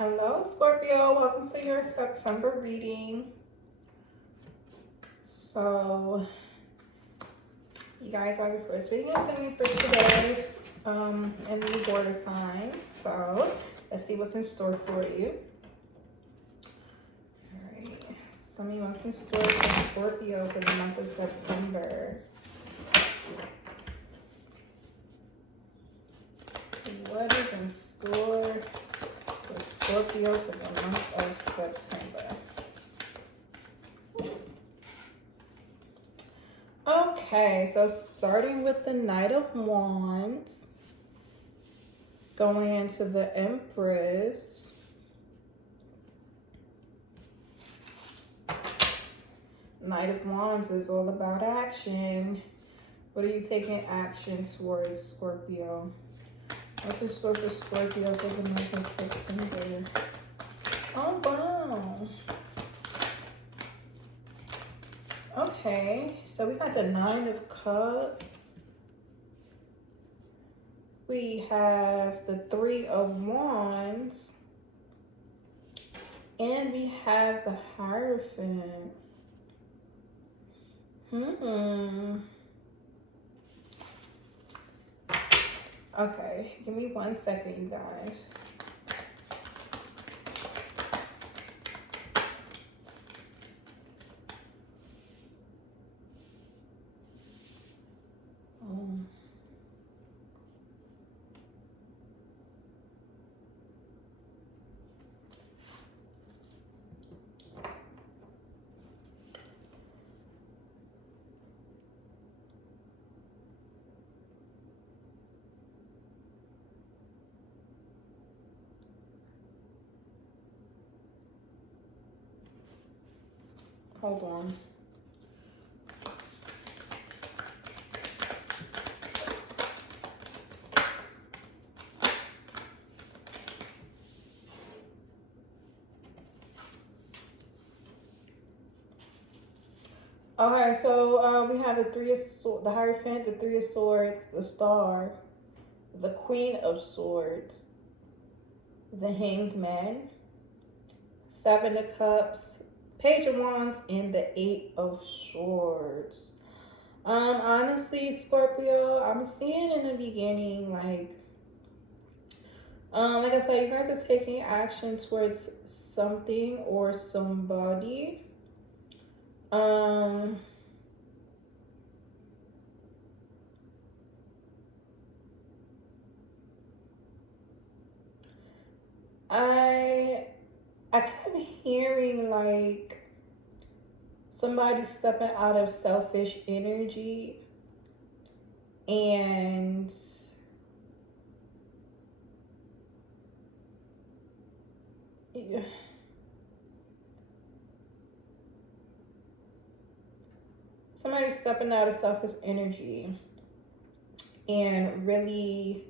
Hello, Scorpio. Welcome to your September reading. So, you guys are the first reading I'm doing for today in the border signs. So, let's see what's in store for you. All right. Tell me what's in store for Scorpio for the month of September. What is in store for Scorpio for the month of September? Okay, so starting with the Knight of Wands, going into the Empress, Knight of Wands is all about action. What are you taking action towards, Scorpio? What's in store for Scorpio for the month of September? Oh, wow. Okay, so we got the Nine of Cups. We have the Three of Wands. And we have the Hierophant. Okay, give me 1 second, you guys. Hold on. Okay, so we have the Three of Swords, the Hierophant, the Three of Swords, the Star, the Queen of Swords, the Hanged Man, Seven of Cups, Page of Wands, and the Eight of Swords. Honestly, Scorpio, I'm seeing in the beginning, like I said, you guys are taking action towards something or somebody. I kept hearing like somebody stepping out of selfish energy and somebody stepping out of selfish energy and really,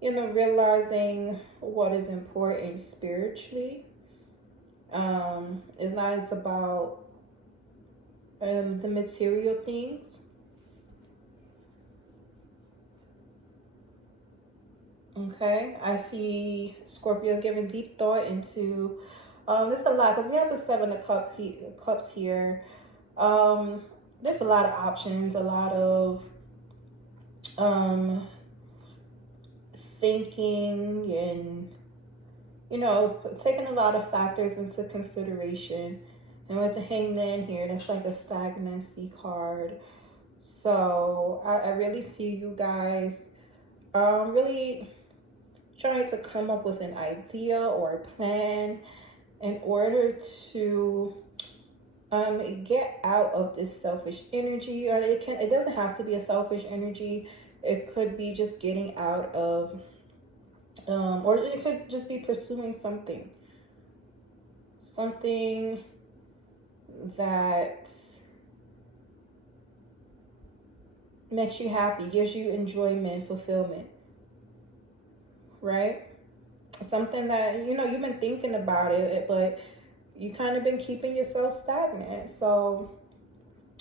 realizing what is important spiritually. It's not as about the material things. Okay, I see Scorpio giving deep thought into there's a lot because we have the Seven of Cups here. There's a lot of options, a lot of thinking and taking a lot of factors into consideration. And with the Hangman here, that's like a stagnancy card. So I really see you guys really trying to come up with an idea or a plan in order to get out of this selfish energy. Or it doesn't have to be a selfish energy. It could be just getting out of or it could just be pursuing something that makes you happy, gives you enjoyment, fulfillment, right? Something that you've been thinking about it, but you kind of been keeping yourself stagnant. So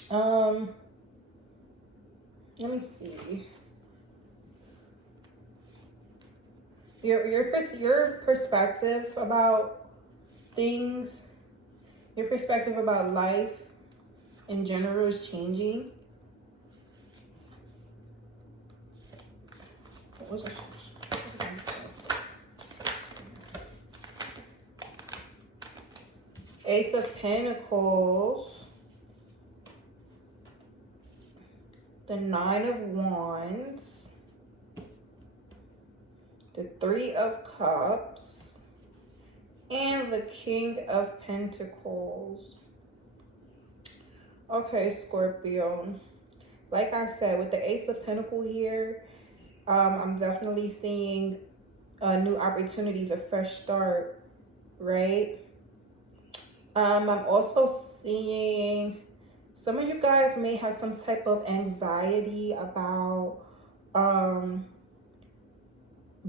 let me see. your perspective about things, your perspective about life in general is changing. What was it? Ace of Pentacles, the Nine of Wands, the Three of Cups, and the King of Pentacles. Okay, Scorpio. Like I said, with the Ace of Pentacles here, I'm definitely seeing new opportunities, a fresh start, right? I'm also seeing some of you guys may have some type of anxiety about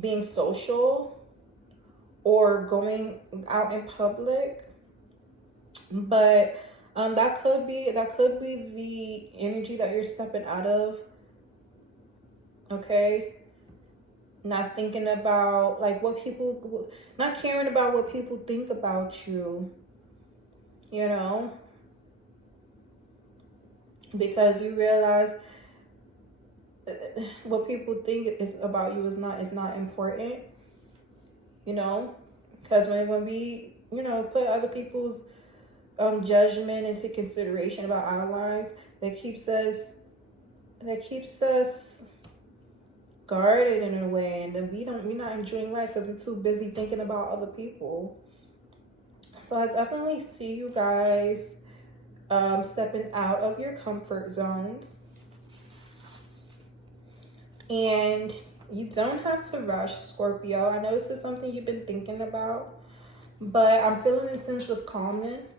being social or going out in public, but that could be the energy that you're stepping out of. Okay, not thinking about like what people, not caring about what people think about you, you know, because you realize what people think is about you is not important, you know, because when we, you know, put other people's judgment into consideration about our lives, that keeps us guarded in a way, and then we're not enjoying life because we're too busy thinking about other people. So I definitely see you guys stepping out of your comfort zones, and you don't have to rush, Scorpio. I know this is something you've been thinking about, but I'm feeling a sense of calmness.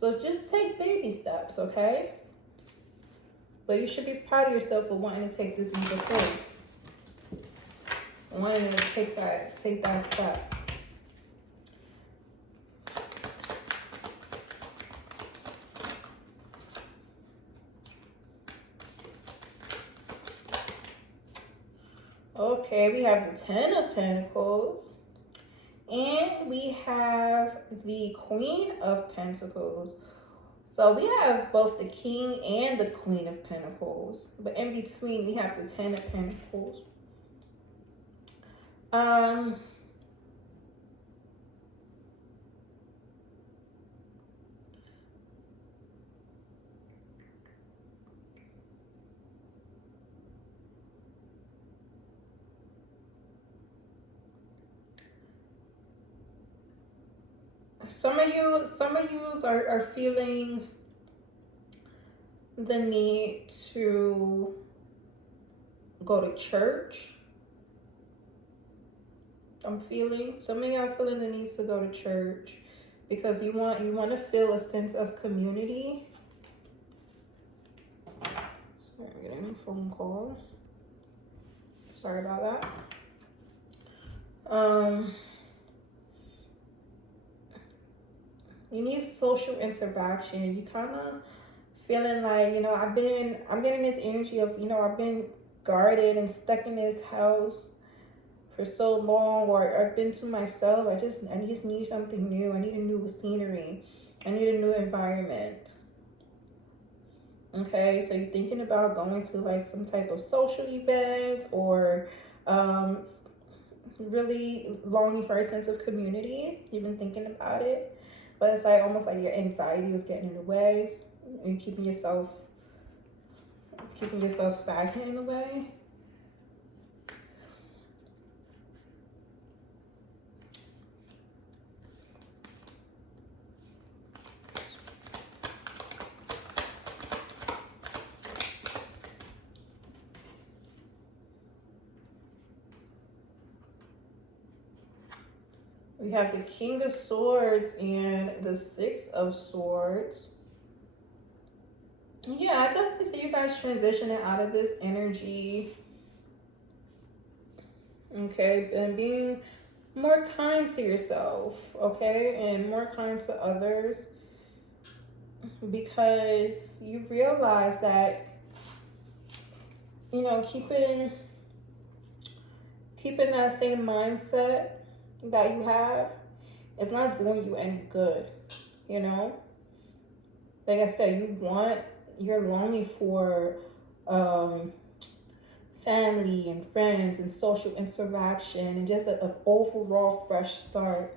So just take baby steps, okay? But you should be proud of yourself for wanting to take this leap of faith. Wanting to take that step. Okay, we have the Ten of Pentacles. And we have the Queen of Pentacles. So we have both the King and the Queen of Pentacles. But in between, we have the Ten of Pentacles. Some of you are feeling the need to go to church. I'm feeling some of y'all feeling the need to go to church because you want to feel a sense of community. Sorry, I'm getting a phone call. Sorry about that. You need social interaction. You kind of feeling like, you know, I'm getting this energy of, you know, I've been guarded and stuck in this house for so long, or I've been to myself. I just need something new. I need a new scenery. I need a new environment. Okay, so you're thinking about going to like some type of social event, or really longing for a sense of community. You've been thinking about it. But it's like almost like your anxiety was getting in the way. And keeping yourself stagnant in a way. We have the King of Swords and the Six of Swords. Yeah, I definitely see you guys transitioning out of this energy. Okay, and being more kind to yourself, okay, and more kind to others, because you realize that, you know, keeping keeping that same mindset that you have, it's not doing you any good, you know? Like I said, you're longing for family and friends and social interaction and just an overall fresh start.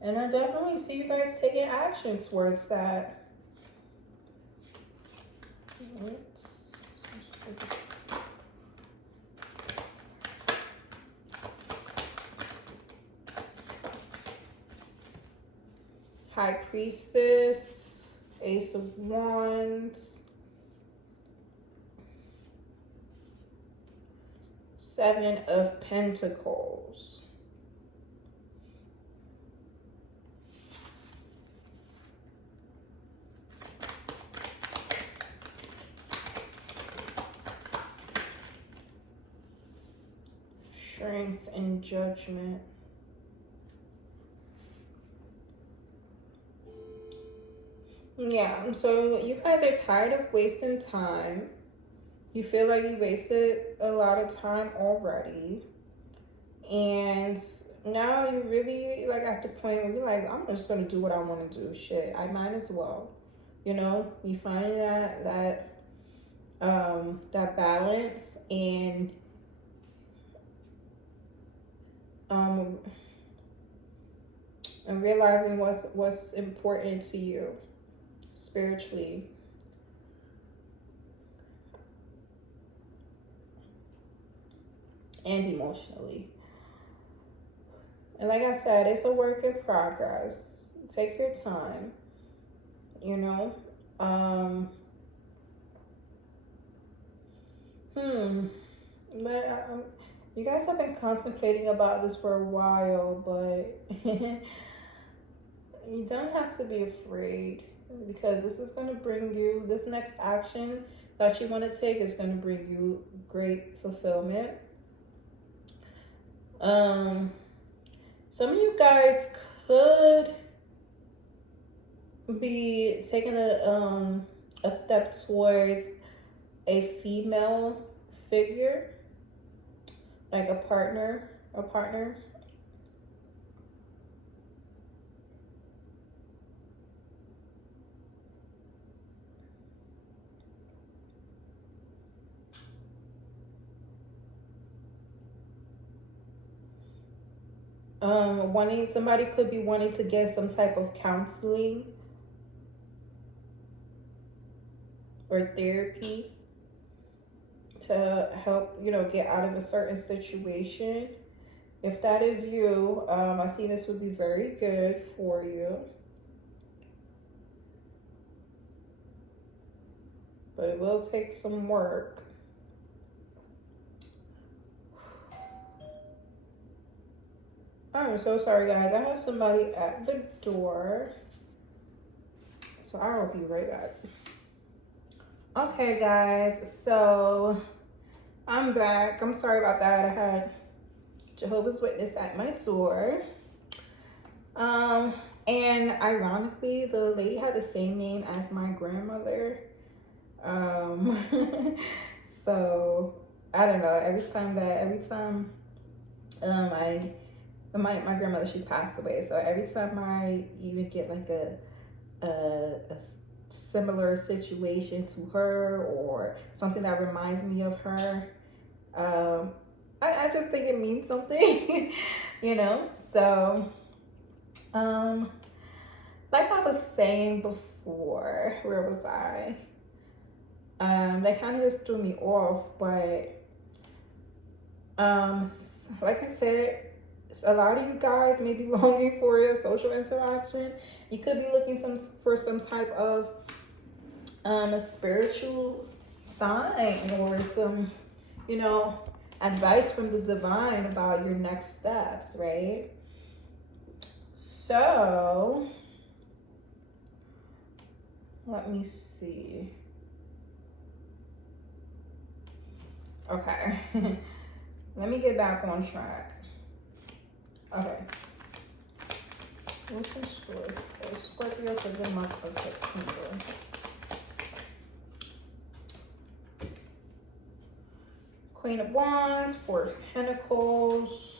And I definitely see you guys taking action towards that. High Priestess, Ace of Wands, Seven of Pentacles. Strength and Judgment. Yeah, so you guys are tired of wasting time. You feel like you wasted a lot of time already. And now you really like at the point where you're like, I'm just gonna do what I want to do. Shit, I might as well. You know, you find that balance and and realizing what's important to you spiritually. And emotionally. And like I said, it's a work in progress. Take your time, you know. But you guys have been contemplating about this for a while, but you don't have to be afraid, because this is going to bring you, this next action that you want to take is going to bring you great fulfillment. Some of you guys could be taking a step towards a female figure, like a partner. Somebody could be wanting to get some type of counseling or therapy to help, you know, get out of a certain situation. If that is you, I see this would be very good for you. But it will take some work. I'm so sorry, guys. I have somebody at the door, so I will be right back. Okay, guys, so I'm back. I'm sorry about that. I had Jehovah's Witness at my door. And ironically, the lady had the same name as my grandmother. So I don't know. Every time my grandmother, she's passed away. So every time I even get like a similar situation to her or something that reminds me of her, I just think it means something, you know? So, like I was saying before, where was I? That kind of just threw me off, but, like I said, a lot of you guys may be longing for a social interaction. You could be looking for some type of a spiritual sign or some, you know, advice from the divine about your next steps, right? So, let me see. Okay. Let me get back on track. Okay. What's the story? Scorpio for the month of September. Queen of Wands, Four of Pentacles.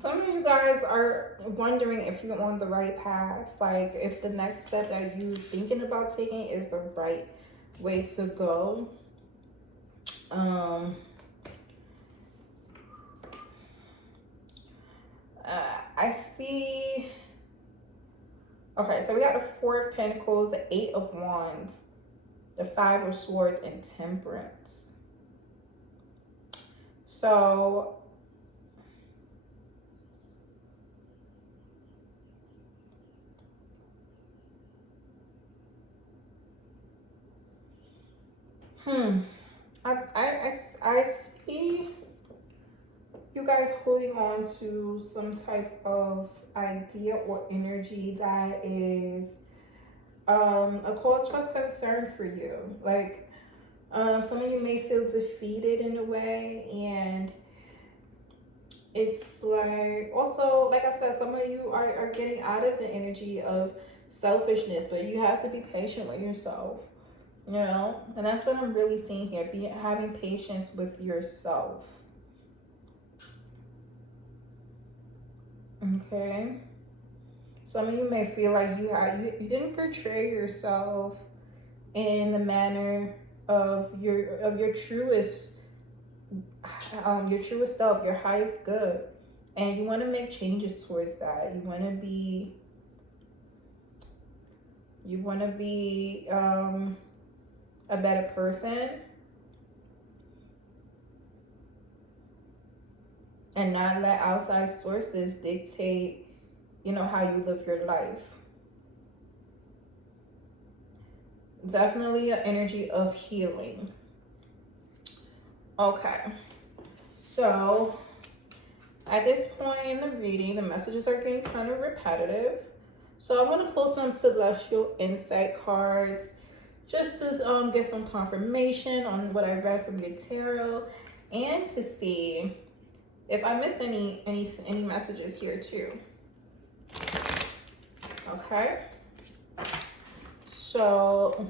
Some of you guys are wondering if you're on the right path, like if the next step that you're thinking about taking is the right way to go. I see. Okay, so we got the Four of Pentacles, the Eight of Wands, the Five of Swords, and Temperance. So I see you guys holding on to some type of idea or energy that is a cause for concern for you. Like some of you may feel defeated in a way, and it's like, also, like I said, some of you are getting out of the energy of selfishness, but you have to be patient with yourself, you know? And that's what I'm really seeing here, having patience with yourself. Okay? Some of you may feel like you didn't portray yourself in the manner of your truest self, your highest good, and you want to make changes towards that. You want to be a better person, and not let outside sources dictate, you know, how you live your life. Definitely an energy of healing. Okay, so at this point in the reading, the messages are getting kind of repetitive. So I'm going to pull some celestial insight cards just to get some confirmation on what I read from your tarot, and to see if I missed any messages here too. Okay. So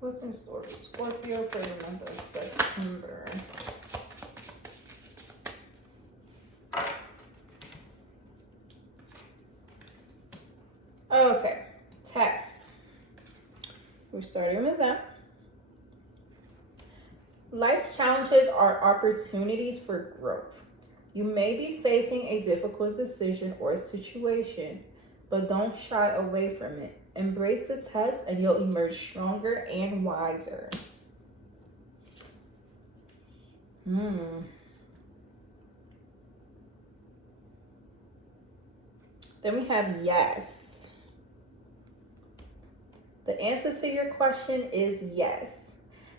what's in store for Scorpio for the month of September? Okay, test. We're starting with that. Life's challenges are opportunities for growth. You may be facing a difficult decision or situation, but don't shy away from it. Embrace the test and you'll emerge stronger and wiser. Then we have yes. The answer to your question is yes.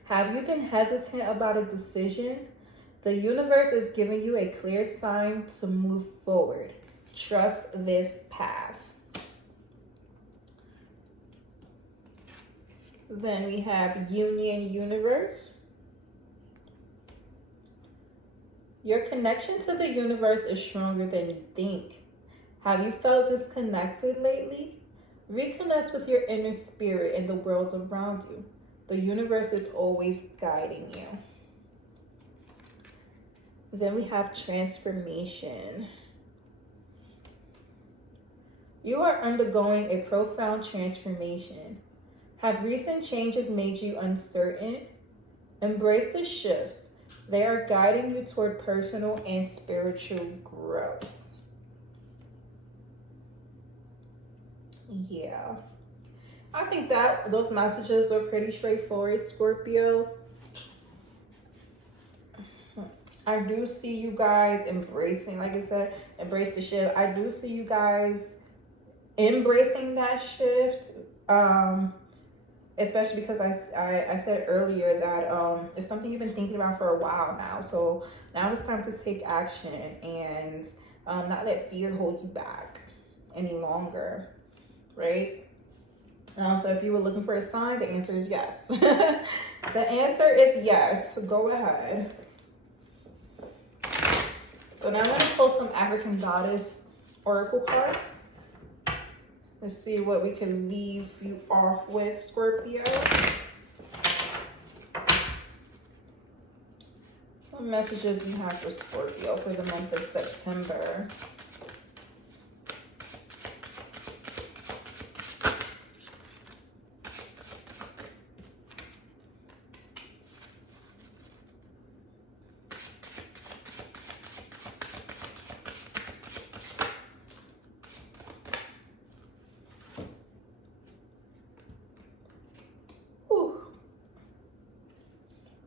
Have you been hesitant about a decision? The universe is giving you a clear sign to move forward. Trust this path. Then we have Union Universe. Your connection to the universe is stronger than you think. Have you felt disconnected lately? Reconnect with your inner spirit and the world around you. The universe is always guiding you. Then we have transformation. You are undergoing a profound transformation. Have recent changes made you uncertain? Embrace the shifts. They are guiding you toward personal and spiritual growth. Yeah. I think that those messages are pretty straightforward, Scorpio. I do see you guys embracing, like I said, embrace the shift. I do see you guys embracing that shift. Especially because I said earlier that it's something you've been thinking about for a while now. So now it's time to take action and not let fear hold you back any longer, right? So if you were looking for a sign, the answer is yes. The answer is yes. Go ahead. So now I'm going to pull some African Goddess Oracle cards. Let's see what we can leave you off with, Scorpio. What messages we have for Scorpio for the month of September?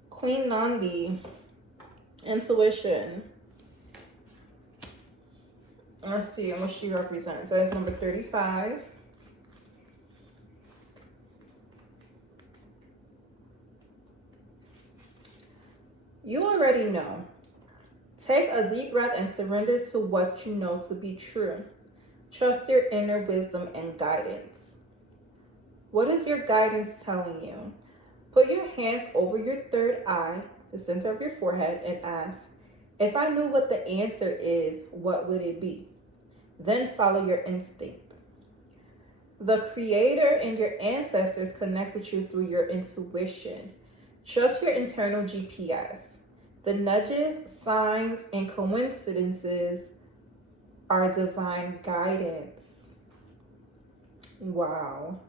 Queen Nandi, intuition. Let's see what she represents. That is number 35. You already know. Take a deep breath and surrender to what you know to be true. Trust your inner wisdom and guidance. What is your guidance telling you? Put your hands over your third eye, the center of your forehead, and ask, if I knew what the answer is, what would it be? Then follow your instinct. The Creator and your ancestors connect with you through your intuition. Trust your internal GPS. The nudges, signs, and coincidences are divine guidance. Wow.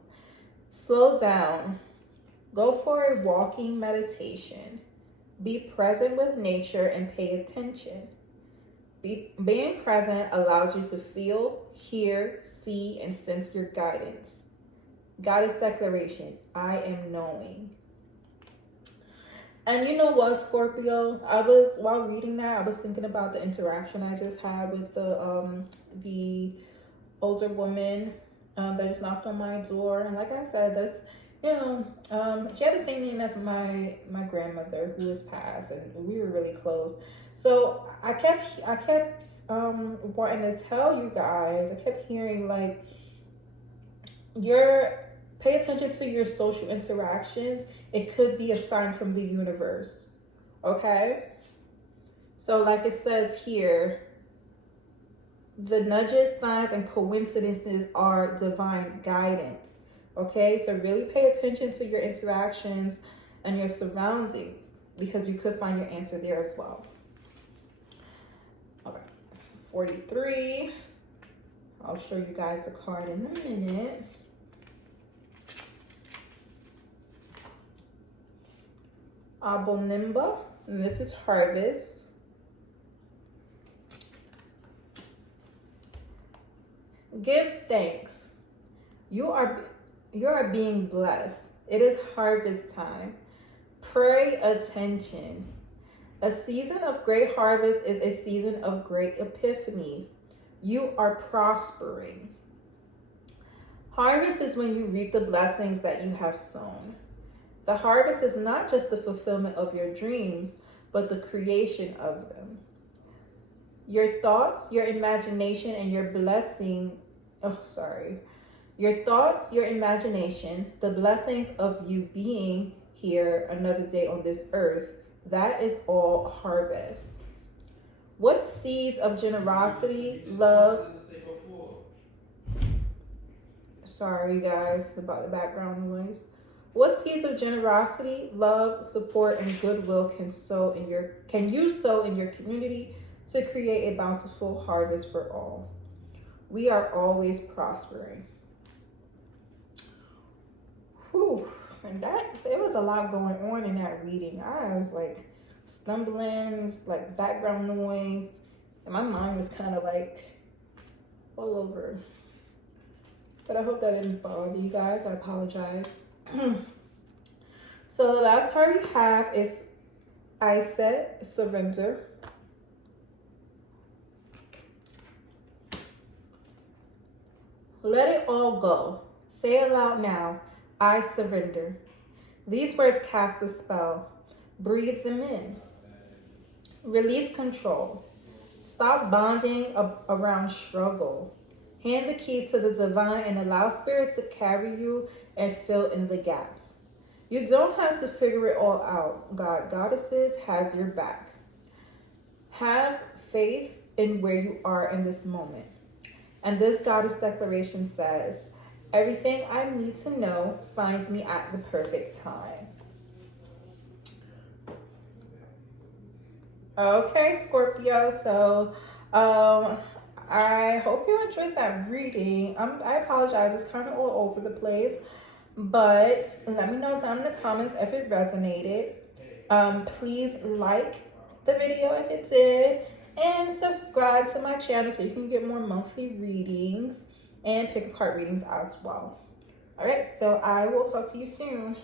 Slow down. Go for a walking meditation. Be present with nature and pay attention. Being present allows you to feel, hear, see, and sense your guidance. Goddess declaration, I am knowing. And you know what, Scorpio? While reading that, I was thinking about the interaction I just had with the older woman that just knocked on my door. And like I said, that's, she had the same name as my grandmother who was passed, and we were really close. So I kept wanting to tell you guys. I kept hearing like, pay attention to your social interactions. It could be a sign from the universe. Okay. So like it says here, the nudges, signs, and coincidences are divine guidance. Okay, so really pay attention to your interactions and your surroundings because you could find your answer there as well. Okay, 43. I'll show you guys the card in a minute. Abonimba, and this is harvest. Give thanks. You are being blessed. It is harvest time. Pray attention. A season of great harvest is a season of great epiphanies. You are prospering. Harvest is when you reap the blessings that you have sown. The harvest is not just the fulfillment of your dreams, but the creation of them. Your thoughts, your imagination, and your your thoughts, your imagination, the blessings of you being here another day on this earth, that is all harvest. What seeds of generosity, love... Sorry guys about the background noise. What seeds of generosity, love, support, and goodwill can you sow in your community to create a bountiful harvest for all? We are always prospering. Whew. And there was a lot going on in that reading. I was like stumbling, like background noise, and my mind was kind of like all over But I hope that didn't bother you guys. I apologize. So the last card we have is I said surrender. Let it all go. Say it loud now. I surrender. These words cast a spell. Breathe them in. Release control. Stop bonding around struggle. Hand the keys to the divine and allow spirit to carry you and fill in the gaps. You don't have to figure it all out. Goddesses has your back. Have faith in where you are in this moment. And this goddess declaration says, everything I need to know finds me at the perfect time. Okay, Scorpio, so I hope you enjoyed that reading. I apologize, it's kind of all over the place, but let me know down in the comments if it resonated. Please like the video if it did, and subscribe to my channel so you can get more monthly readings and pick a card readings as well. All right, so I will talk to you soon.